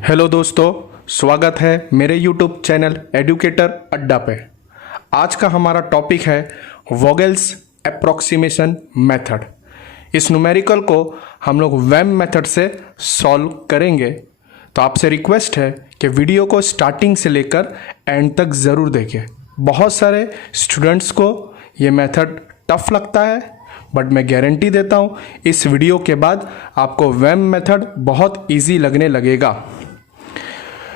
Hello दोस्तों, स्वागत है मेरे यूट्यूब चैनल एडुकेटर अड्डा पे। आज का हमारा टॉपिक है वोगेल्स अप्रोक्सीमेशन मेथड। इस न्यूमेरिकल को हम लोग वेम मेथड से सॉल्व करेंगे। तो आपसे रिक्वेस्ट है कि वीडियो को स्टार्टिंग से लेकर एंड तक ज़रूर देखें। बहुत सारे स्टूडेंट्स को ये मेथड टफ लगता है, बट मैं गारंटी देता हूँ इस वीडियो के बाद आपको वेम मेथड बहुत इजी लगने लगेगा।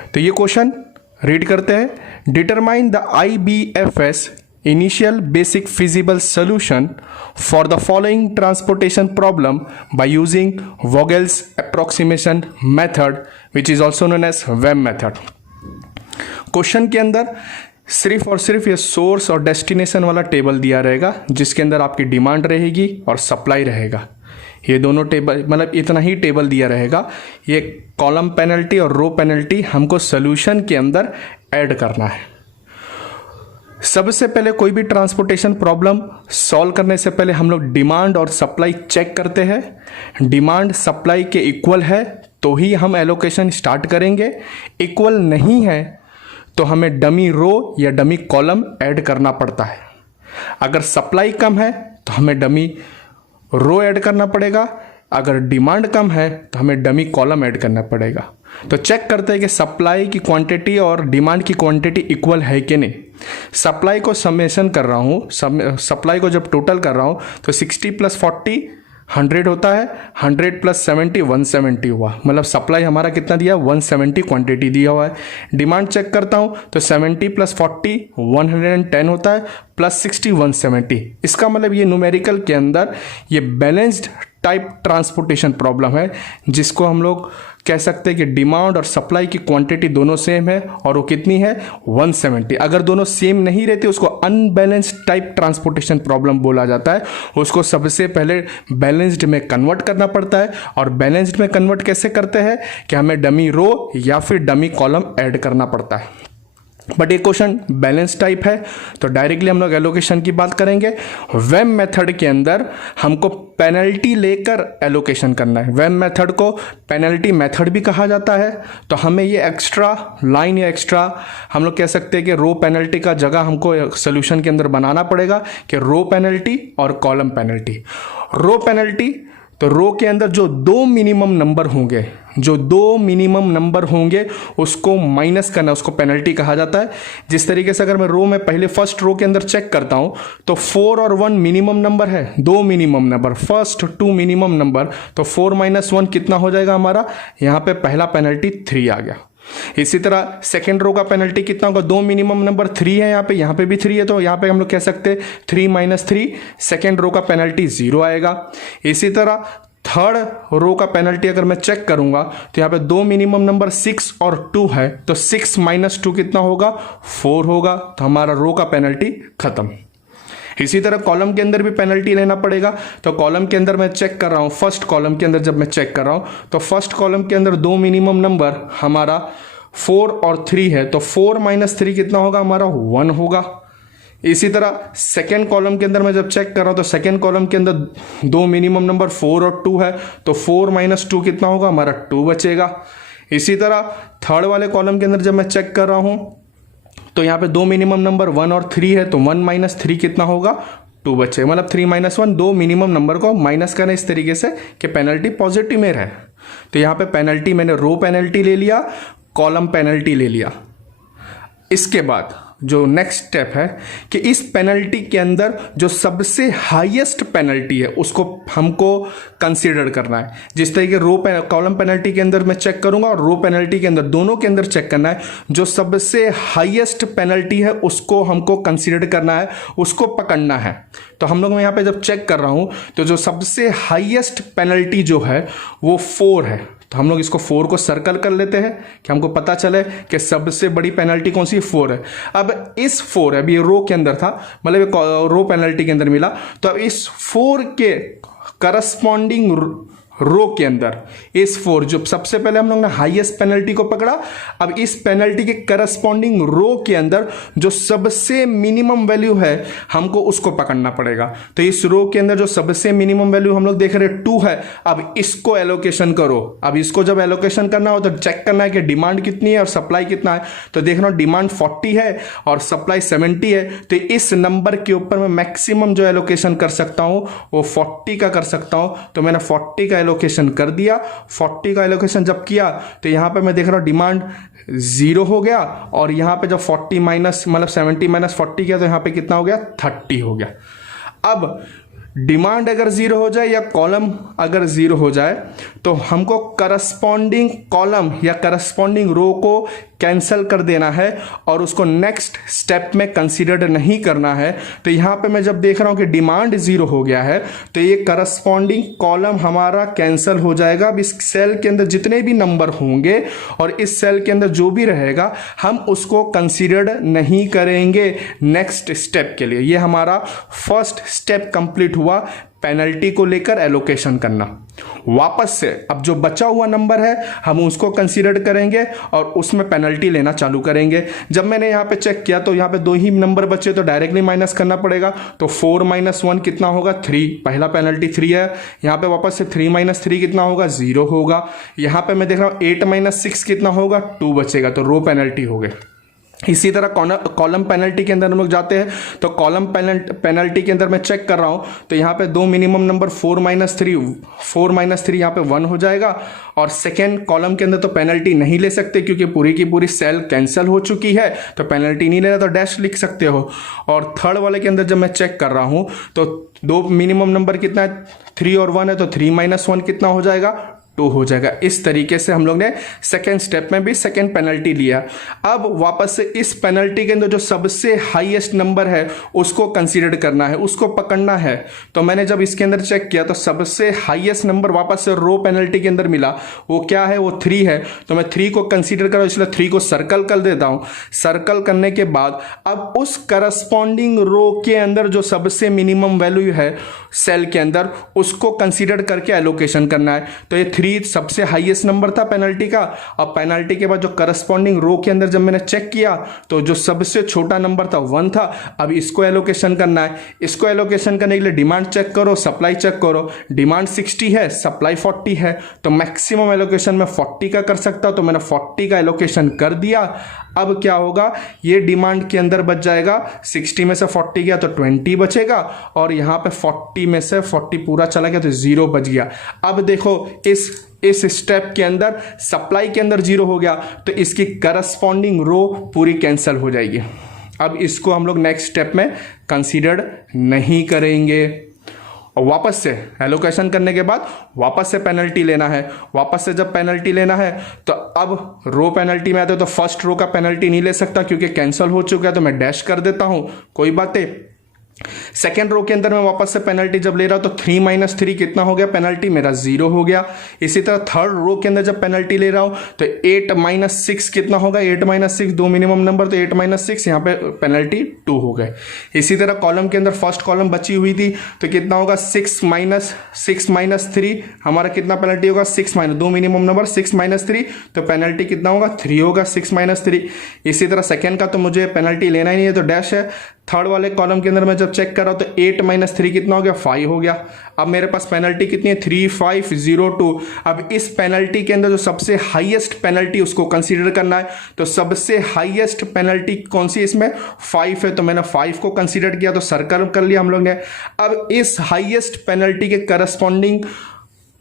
तो ये क्वेश्चन रीड करते हैं। Determine the IBFS initial basic feasible solution for the following transportation problem by using Vogel's approximation method which is also known as VAM method. Question के अंदर सिर्फ और सिर्फ ये सोर्स और डेस्टिनेशन वाला टेबल दिया रहेगा, जिसके अंदर आपकी डिमांड रहेगी और सप्लाई रहेगा। ये दोनों टेबल मतलब इतना ही टेबल दिया रहेगा। ये कॉलम पेनल्टी और रो पेनल्टी हमको सोल्यूशन के अंदर ऐड करना है। सबसे पहले कोई भी ट्रांसपोर्टेशन प्रॉब्लम सॉल्व करने से पहले हम लोग डिमांड और सप्लाई चेक करते हैं। डिमांड सप्लाई के इक्वल है तो ही हम एलोकेशन स्टार्ट करेंगे। इक्वल नहीं है तो हमें डमी रो या डमी कॉलम ऐड करना पड़ता है। अगर सप्लाई कम है तो हमें डमी रो ऐड करना पड़ेगा। अगर डिमांड कम है तो हमें डमी कॉलम ऐड करना पड़ेगा। तो चेक करते हैं कि सप्लाई की क्वांटिटी और डिमांड की क्वांटिटी इक्वल है कि नहीं। सप्लाई को समेशन कर रहा हूँ, सप्लाई को जब टोटल कर रहा हूँ तो 60 + 40 100 होता है। 100 + 70 170 हुआ। मतलब सप्लाई हमारा कितना दिया, 170 क्वांटिटी दिया हुआ है। डिमांड चेक करता हूँ तो 70 + 40 110 होता है, +60 170। इसका मतलब ये न्यूमेरिकल के अंदर ये बैलेंस्ड टाइप ट्रांसपोर्टेशन प्रॉब्लम है, जिसको हम लोग कह सकते हैं कि डिमांड और सप्लाई की क्वांटिटी दोनों सेम है और वो कितनी है, 170। अगर दोनों सेम नहीं रहते उसको अनबैलेंस्ड टाइप ट्रांसपोर्टेशन प्रॉब्लम बोला जाता है। उसको सबसे पहले बैलेंस्ड में कन्वर्ट करना पड़ता है। और बैलेंस्ड में कन्वर्ट कैसे करते हैं कि हमें डमी रो या फिर डमी कॉलम ऐड करना पड़ता है। बट ये क्वेश्चन बैलेंस टाइप है तो डायरेक्टली हम लोग एलोकेशन की बात करेंगे। वेम मेथड के अंदर हमको पेनल्टी लेकर एलोकेशन करना है। वेम मेथड को पेनल्टी मेथड भी कहा जाता है। तो हमें ये एक्स्ट्रा लाइन या एक्स्ट्रा हम लोग कह सकते हैं कि रो पेनल्टी का जगह हमको सोल्यूशन के अंदर बनाना पड़ेगा कि रो पेनल्टी और कॉलम पेनल्टी। रो पेनल्टी तो रो के अंदर जो दो मिनिमम नंबर होंगे उसको माइनस करना, उसको पेनल्टी कहा जाता है। जिस तरीके से अगर मैं रो में पहले फर्स्ट रो के अंदर चेक करता हूं तो 4 और 1 मिनिमम नंबर है, दो minimum number, first 2 minimum number. तो 4 - 1 कितना हो जाएगा हमारा, यहां पे पहला पेनल्टी 3 आ गया। इसी तरह सेकेंड रो का पेनल्टी कितना होगा, दो मिनिमम नंबर 3 है, यहाँ पे भी 3 है, तो यहाँ पे हम लोग कह सकते हैं 3 - 3, सेकेंड रो का पेनल्टी 0 आएगा। इसी तरह थर्ड रो का पेनल्टी अगर मैं चेक करूंगा तो यहाँ पे दो मिनिमम नंबर 6 और 2 है, तो 6 - 2 कितना होगा, 4 होगा। तो हमारा रो का पेनल्टी खत्म। इसी तरह कॉलम के अंदर भी पेनल्टी लेना पड़ेगा। तो कॉलम के अंदर मैं चेक कर रहा हूं, फर्स्ट कॉलम के अंदर जब मैं चेक कर रहा हूं तो फर्स्ट कॉलम के अंदर दो मिनिमम नंबर हमारा 4 और 3 है, तो 4 - 3 कितना होगा हमारा, 1 होगा। इसी तरह सेकेंड कॉलम के अंदर मैं जब चेक कर रहा हूं तो सेकेंड कॉलम के अंदर दो मिनिमम नंबर 4 और 2 है, तो 4 - 2 कितना होगा हमारा, 2 बचेगा। इसी तरह थर्ड वाले कॉलम के अंदर जब मैं चेक कर रहा हूं तो यहाँ पे दो मिनिमम नंबर 1 और 3 है, तो 1 - 3 कितना होगा, 2 बचे। मतलब 3 - 1 दो मिनिमम नंबर को माइनस करना इस तरीके से कि पेनल्टी पॉजिटिव में रहे। तो यहाँ पे पेनल्टी मैंने रो पेनल्टी ले लिया, कॉलम पेनल्टी ले लिया। इसके बाद जो नेक्स्ट स्टेप है कि इस पेनल्टी के अंदर जो सबसे हाईएस्ट पेनल्टी है उसको हमको कंसीडर करना है। जिस तरीके रो कॉलम पेनल्टी के अंदर मैं चेक करूंगा और रो पेनल्टी के अंदर, दोनों के अंदर चेक करना है। जो सबसे हाईएस्ट पेनल्टी है उसको हमको कंसीडर करना है, उसको पकड़ना है। तो हम लोग मैं यहाँ पे जब चेक कर रहा हूं तो जो सबसे हाईएस्ट पेनल्टी जो है वो 4 है। तो हम लोग इसको 4 को सर्कल कर लेते हैं कि हमको पता चले कि सबसे बड़ी पेनल्टी कौन सी, 4 है। अब इस 4 है, अभी रो के अंदर था, मतलब रो पेनल्टी के अंदर मिला, तो अब इस 4 के करस्पॉन्डिंग रो के अंदर इस 4 जो सबसे पहले हम लोग ने हाईएस्ट पेनल्टी को पकड़ा, अब इस पेनल्टी के करस्पॉन्डिंग रो के अंदर जो सबसे मिनिमम वैल्यू है हमको उसको पकड़ना पड़ेगा। तो इस रो के अंदर जो सबसे मिनिमम वैल्यू हम लोग देख रहे हैं 2 है, अब इसको एलोकेशन करो। अब इसको जब एलोकेशन करना हो तो चेक करना है कि डिमांड कितनी है और सप्लाई कितना है। तो देख रहा हूं डिमांड 40 है और सप्लाई 70 है, तो इस नंबर के ऊपर मैं मैक्सिमम जो एलोकेशन कर सकता हूं वो 40 का कर सकता हूं। तो मैंने 40 का एलोकेशन कर दिया। 40 का एलोकेशन जब किया तो यहां पे मैं देख रहा हूं डिमांड 0 हो गया और यहां पे जब 40 माइनस मतलब 70 माइनस 40 किया तो यहां पे कितना हो गया 30 हो गया। अब डिमांड अगर 0 हो जाए या कॉलम अगर 0 हो जाए तो हमको करस्पॉन्डिंग कॉलम या करस्पॉन्डिंग रो को कैंसिल कर देना है और उसको नेक्स्ट स्टेप में कंसीडर नहीं करना है। तो यहां पे मैं जब देख रहा हूं कि डिमांड 0 हो गया है तो ये करस्पॉन्डिंग कॉलम हमारा कैंसिल हो जाएगा। अब इस सेल के अंदर जितने भी नंबर होंगे और इस सेल के अंदर जो भी रहेगा हम उसको कंसीडर नहीं करेंगे नेक्स्ट स्टेप के लिए। ये हमारा फर्स्ट स्टेप कंप्लीट हुआ, पेनल्टी को लेकर एलोकेशन करना। वापस से अब जो बचा हुआ नंबर है हम उसको कंसीडर करेंगे और उसमें पेनल्टी लेना चालू करेंगे। जब मैंने यहाँ पे चेक किया तो यहाँ पे 2 ही नंबर बचे तो डायरेक्टली माइनस करना पड़ेगा। तो 4 माइनस 1 कितना होगा 3, पहला पेनल्टी 3 है। यहाँ पे वापस से 3 माइनस 3 कितना होगा 0 होगा। यहाँ पे मैं देख रहा हूँ 8 माइनस 6 कितना होगा 2 बचेगा, तो रो पेनल्टी हो गई। इसी तरह कॉलम पेनल्टी के अंदर हम लोग जाते हैं तो कॉलम पेनल्टी के अंदर मैं चेक कर रहा हूं तो यहां पे 2 मिनिमम नंबर 4 माइनस 3 यहां पे 1 हो जाएगा। और सेकेंड कॉलम के अंदर तो पेनल्टी नहीं ले सकते क्योंकि पूरी की पूरी सेल कैंसिल हो चुकी है, तो पेनल्टी नहीं लेना तो डैश लिख सकते हो। और थर्ड वाले के अंदर जब मैं चेक कर रहा हूं तो 2 मिनिमम नंबर कितना है 3 और 1 है, तो 3 माइनस 1 कितना हो जाएगा 2 हो जाएगा। इस तरीके से हम लोग ने सेकेंड स्टेप में भी सेकेंड पेनल्टी लिया। अब वापस से इस पेनल्टी के अंदर जो सबसे हाईएस्ट नंबर है उसको कंसीडर करना है, उसको पकड़ना है। तो मैंने जब इसके अंदर चेक किया तो सबसे हाईएस्ट नंबर वापस से रो पेनल्टी के अंदर मिला, वो क्या है वो 3 है। तो मैं 3 को कंसीडर करा, इसलिए 3 को सर्कल कर देता हूं। सर्कल करने के बाद अब उस करस्पॉन्डिंग रो के अंदर जो सबसे मिनिमम वैल्यू है सेल के अंदर उसको कंसीडर करके एलोकेशन करना है। तो ये 3 सबसे हाईएस्ट नंबर था पेनल्टी का। अब पेनल्टी के बाद जो करस्पॉन्डिंग रो के अंदर जब मैंने चेक किया तो जो सबसे छोटा नंबर था 1 था। अब इसको एलोकेशन करना है। इसको एलोकेशन करने के लिए डिमांड चेक करो, सप्लाई चेक करो। डिमांड 60 है, सप्लाई 40 है, तो मैक्सिमम एलोकेशन में 40 का कर सकता हूं, तो मैंने 40 का एलोकेशन कर दिया। अब क्या होगा, ये डिमांड के अंदर बच जाएगा, 60 में से 40 गया तो 20 बचेगा और यहां पे 40 में से 40 पूरा चला गया तो 0 बच गया। अब देखो इस स्टेप के अंदर सप्लाई के अंदर 0 हो गया तो इसकी करस्पॉन्डिंग रो पूरी कैंसिल हो जाएगी। अब इसको हम लोग नेक्स्ट स्टेप में कंसीडर नहीं करेंगे। और वापस से एलोकेशन करने के बाद वापस से पेनल्टी लेना है। वापस से जब पेनल्टी लेना है तो अब रो पेनल्टी में आते हो तो फर्स्ट रो का पेनल्टी नहीं ले सकता क्योंकि कैंसिल हो चुका है, तो मैं डैश कर देता हूं, कोई बात है। सेकेंड रो के अंदर मैं वापस से पेनल्टी जब ले रहा हूं तो 3 माइनस 3 कितना हो गया पेनल्टी मेरा 0 हो गया। इसी तरह थर्ड रो के अंदर जब पेनल्टी ले रहा हूं तो 8 माइनस 6 कितना होगा 8 माइनस 6 2 मिनिमम नंबर, तो 8 माइनस 6 यहां पे पेनल्टी 2 हो गए। इसी तरह कॉलम के अंदर फर्स्ट कॉलम बची हुई थी तो कितना होगा 6 माइनस 3 हमारा कितना पेनल्टी होगा 6 माइनस 2 मिनिमम नंबर 6 माइनस 3, तो पेनल्टी कितना होगा 3 होगा 6 माइनस 3। इसी तरह सेकेंड का तो मुझे पेनल्टी लेना ही नहीं है तो डैश है। थर्ड वाले कॉलम के अंदर मैं जब चेक कर रहा हूं तो 8 माइनस 3 कितना हो गया 5 हो गया। अब मेरे पास पेनल्टी कितनी है 3 5 0 2। अब इस पेनल्टी के अंदर जो सबसे हाईएस्ट पेनल्टी उसको कंसीडर करना है, तो सबसे हाईएस्ट पेनल्टी कौन सी इसमें 5 है, तो मैंने 5 को कंसीडर किया तो सर्कल कर लिया हम लोग ने। अब इस हाईएस्ट पेनल्टी के करस्पॉन्डिंग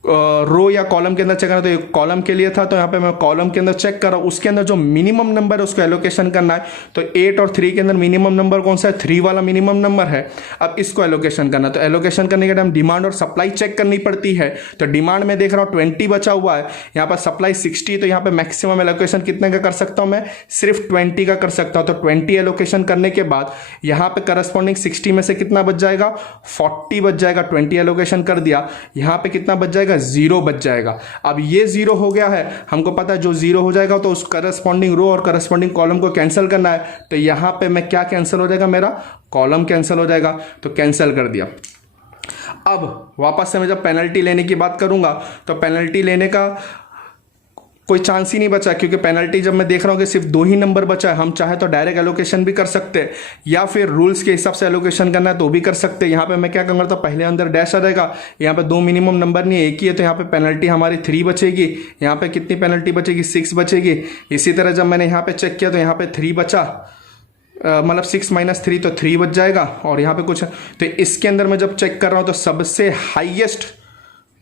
रो या कॉलम के अंदर चेक करना, तो ये कॉलम के लिए था तो यहाँ पे मैं कॉलम के अंदर चेक कर रहा हूँ, उसके अंदर जो मिनिमम नंबर है उसको एलोकेशन करना है। तो 8 और 3 के अंदर मिनिमम नंबर कौन सा है 3 वाला मिनिमम नंबर है। अब इसको एलोकेशन करना, तो एलोकेशन करने के टाइम डिमांड और सप्लाई चेक करनी पड़ती है। तो डिमांड में देख रहा हूँ 20 बचा हुआ है, यहाँ पर सप्लाई 60, तो यहाँ पे मैक्सिमम एलोकेशन कितने का कर सकता हूँ मैं सिर्फ 20 का कर सकता हूँ। तो 20 एलोकेशन करने के बाद यहाँ पे करस्पॉन्डिंग 60 में से कितना बच जाएगा 40 बच जाएगा। 20 एलोकेशन कर दिया, यहाँ पे कितना बच जाएगा 0 बच जाएगा। अब ये 0 हो गया है, हमको पता है जो 0 हो जाएगा तो उस करस्पॉन्डिंग रो और करस्पॉन्डिंग कॉलम को कैंसिल करना है। तो यहां पे मैं क्या कैंसिल हो जाएगा मेरा कॉलम कैंसिल हो जाएगा, तो कैंसिल कर दिया। अब वापस से मैं जब पेनल्टी लेने की बात करूंगा तो पेनल्टी लेने का कोई चांस ही नहीं बचा, क्योंकि पेनल्टी जब मैं देख रहा हूँ कि सिर्फ 2 ही नंबर बचा है। हम चाहे तो डायरेक्ट एलोकेशन भी कर सकते हैं या फिर रूल्स के हिसाब से एलोकेशन करना है तो भी कर सकते हैं। यहाँ पे मैं क्या करूँगा, तो पहले अंदर डैश आ जाएगा, यहाँ पे 2 मिनिमम नंबर नहीं है, एक ही है, तो यहाँ पे पेनल्टी हमारी 3 बचेगी। यहाँ पे कितनी पेनल्टी बचेगी, 6 बचेगी। इसी तरह जब मैंने यहाँ पे चेक किया तो यहाँ पे 3 बचा, मतलब 6 - 3 तो 3 बच जाएगा। और यहाँ पे कुछ, तो इसके अंदर मैं जब चेक कर रहा हूँ तो सबसे हाईएस्ट,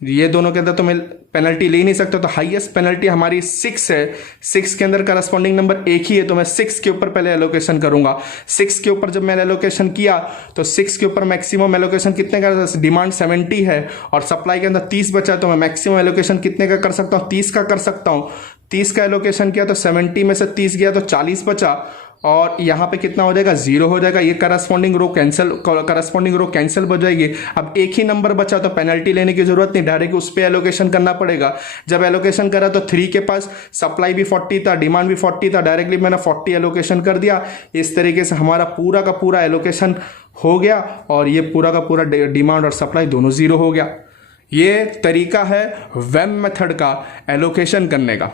ये दोनों के अंदर तो मैं पेनल्टी ले नहीं सकता, तो हाईएस्ट पेनल्टी हमारी 6 है। 6 के अंदर करस्पॉन्डिंग नंबर एक ही है, तो मैं 6 के ऊपर पहले एलोकेशन करूंगा। 6 के ऊपर जब मैंने एलोकेशन किया तो 6 के ऊपर मैक्सिमम एलोकेशन कितने का, डिमांड 70 है और सप्लाई के अंदर 30 बचा, तो मैं मैक्सिमम एलोकेशन कितने का कर सकता हूँ, 30 का कर सकता हूँ। 30 का एलोकेशन किया तो 70 में से 30 गया तो 40 बचा, और यहाँ पे कितना हो जाएगा, 0 हो जाएगा। ये करस्पॉन्डिंग रो कैंसिल हो जाएगी। अब एक ही नंबर बचा तो पेनल्टी लेने की जरूरत नहीं, डायरेक्ट उस पर एलोकेशन करना पड़ेगा। जब एलोकेशन करा तो 3 के पास सप्लाई भी 40 था, डिमांड भी 40 था, डायरेक्टली मैंने 40 एलोकेशन कर दिया। इस तरीके से हमारा पूरा का पूरा एलोकेशन हो गया और ये पूरा का पूरा डिमांड और सप्लाई दोनों 0 हो गया। ये तरीका है वेम मेथड का एलोकेशन करने का।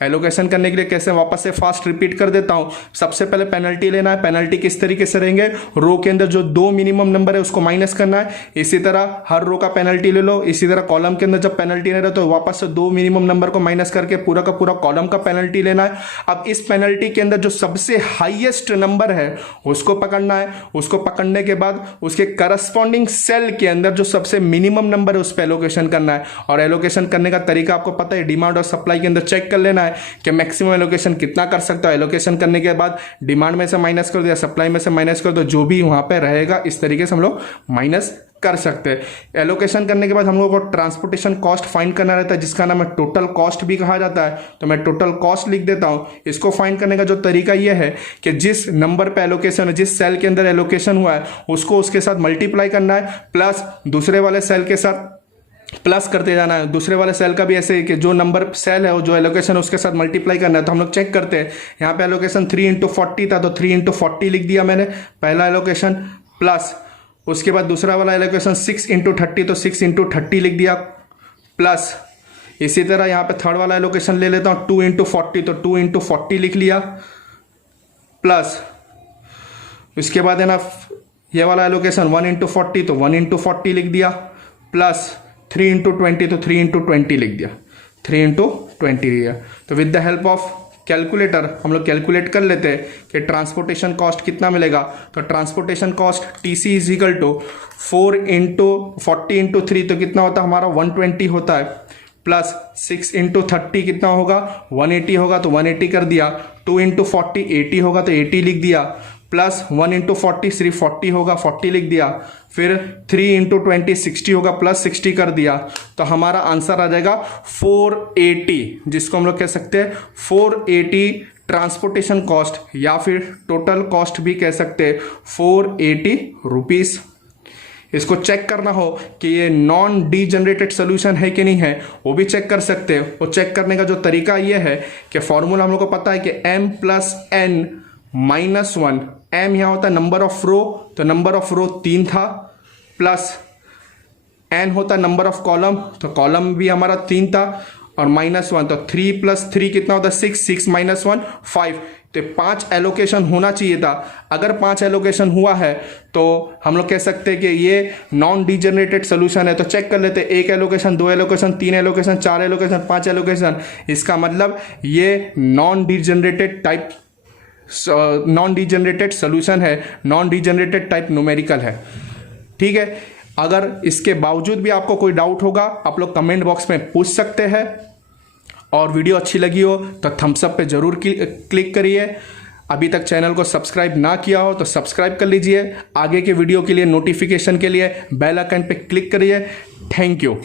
एलोकेशन करने के लिए कैसे, वापस से फास्ट रिपीट कर देता हूं। सबसे पहले पेनल्टी लेना है। पेनल्टी किस तरीके से रहेंगे, रो के अंदर जो 2 मिनिमम नंबर है उसको माइनस करना है। इसी तरह हर रो का पेनल्टी ले लो। इसी तरह कॉलम के अंदर जब पेनल्टी ले रहे हो तो वापस से 2 मिनिमम नंबर को माइनस करके पूरा का पूरा कॉलम का पेनल्टी लेना है। अब इस पेनल्टी के अंदर जो सबसे हाईएस्ट नंबर है उसको पकड़ना है। उसको पकड़ने के बाद उसके करस्पॉन्डिंग सेल के अंदर जो सबसे मिनिमम नंबर है उस पर एलोकेशन करना है। और एलोकेशन करने का तरीका आपको पता है, डिमांड और सप्लाई के अंदर चेक कर लेना है कि मैक्सिमम एलोकेशन कितना कर सकता है। एलोकेशन करने के बाद डिमांड में से माइनस कर दो या सप्लाई में से माइनस कर दो, जो भी वहां पे रहेगा इस तरीके से हम लोग माइनस कर सकते हैं। एलोकेशन करने के बाद हम लोगों को ट्रांसपोर्टेशन कॉस्ट फाइंड करना रहता है, जिसका नाम है टोटल कॉस्ट भी कहा जाता है। तो मैं टोटल कॉस्ट लिख देता हूं। इसको फाइंड करने का जो तरीका यह है कि जिस नंबर पे एलोकेशन है, जिस सेल के अंदर एलोकेशन हुआ है उसको उसके साथ मल्टीप्लाई करना है, प्लस दूसरे वाले सेल के साथ प्लस करते जाना है। दूसरे वाले सेल का भी ऐसे ही कि जो नंबर सेल है और जो एलोकेशन है उसके साथ मल्टीप्लाई करना है। तो हम लोग चेक करते हैं, यहाँ पे एलोकेशन 3 × 40 था तो 3 × 40 लिख दिया मैंने पहला एलोकेशन, प्लस उसके बाद दूसरा वाला एलोकेशन 6 × 30 तो 6 × 30 लिख दिया, प्लस इसी तरह यहाँ पे थर्ड वाला एलोकेशन ले लेता हूँ 2 × 40 तो 2 × 40 लिख लिया, प्लस इसके बाद है ना ये वाला एलोकेशन 1 × 40 तो 1 × 40 लिख दिया, प्लस 3 × 20 तो 3 × 20 लिख दिया, 3 × 20 लिया। तो with the help of calculator हम लोग कैलकुलेट कर लेते हैं कि ट्रांसपोर्टेशन कॉस्ट कितना मिलेगा। तो ट्रांसपोर्टेशन कॉस्ट TC = 4 × 40 × 3 तो कितना होता है हमारा 120 होता है, प्लस 6 × 30 कितना होगा 180 होगा तो 180 कर दिया, 2 × 40 80 होगा तो 80 लिख दिया, प्लस 1 × 40 सिर्फ 40 होगा 40 लिख दिया, फिर 3 × 20 60 होगा प्लस 60 कर दिया। तो हमारा आंसर आ जाएगा 480, जिसको हम लोग कह सकते हैं 480 ट्रांसपोर्टेशन कॉस्ट, या फिर टोटल कॉस्ट भी कह सकते हैं 480 रुपीज। इसको चेक करना हो कि ये नॉन डीजनरेटेड सोल्यूशन है कि नहीं है वो भी चेक कर सकते हैं। वो चेक करने का जो तरीका ये है कि फॉर्मूला हम लोग को पता है कि m + n - 1, m यहाँ होता है नंबर ऑफ रो, तो नंबर ऑफ रो 3 था, प्लस n होता है नंबर ऑफ कॉलम, तो कॉलम भी हमारा 3 था, और -1 तो 3 + 3 कितना होता है 6, 6 - 1 5, तो 5 एलोकेशन होना चाहिए था। अगर 5 एलोकेशन हुआ है तो हम लोग कह सकते हैं कि ये नॉन डीजनरेटेड सोल्यूशन है। तो चेक कर लेते हैं, 1 allocation, 2 allocation, 3 allocation, 4 allocation, 5 allocation, इसका मतलब ये नॉन डीजनरेटेड सोल्यूशन है, नॉन डीजनरेटेड टाइप न्यूमेरिकल है। ठीक है, अगर इसके बावजूद भी आपको कोई डाउट होगा आप लोग कमेंट बॉक्स में पूछ सकते हैं, और वीडियो अच्छी लगी हो तो थम्स अप पे जरूर क्लिक करिए। अभी तक चैनल को सब्सक्राइब ना किया हो तो सब्सक्राइब कर लीजिए। आगे के वीडियो के लिए नोटिफिकेशन के लिए बेल आइकन पे क्लिक करिए। Thank you.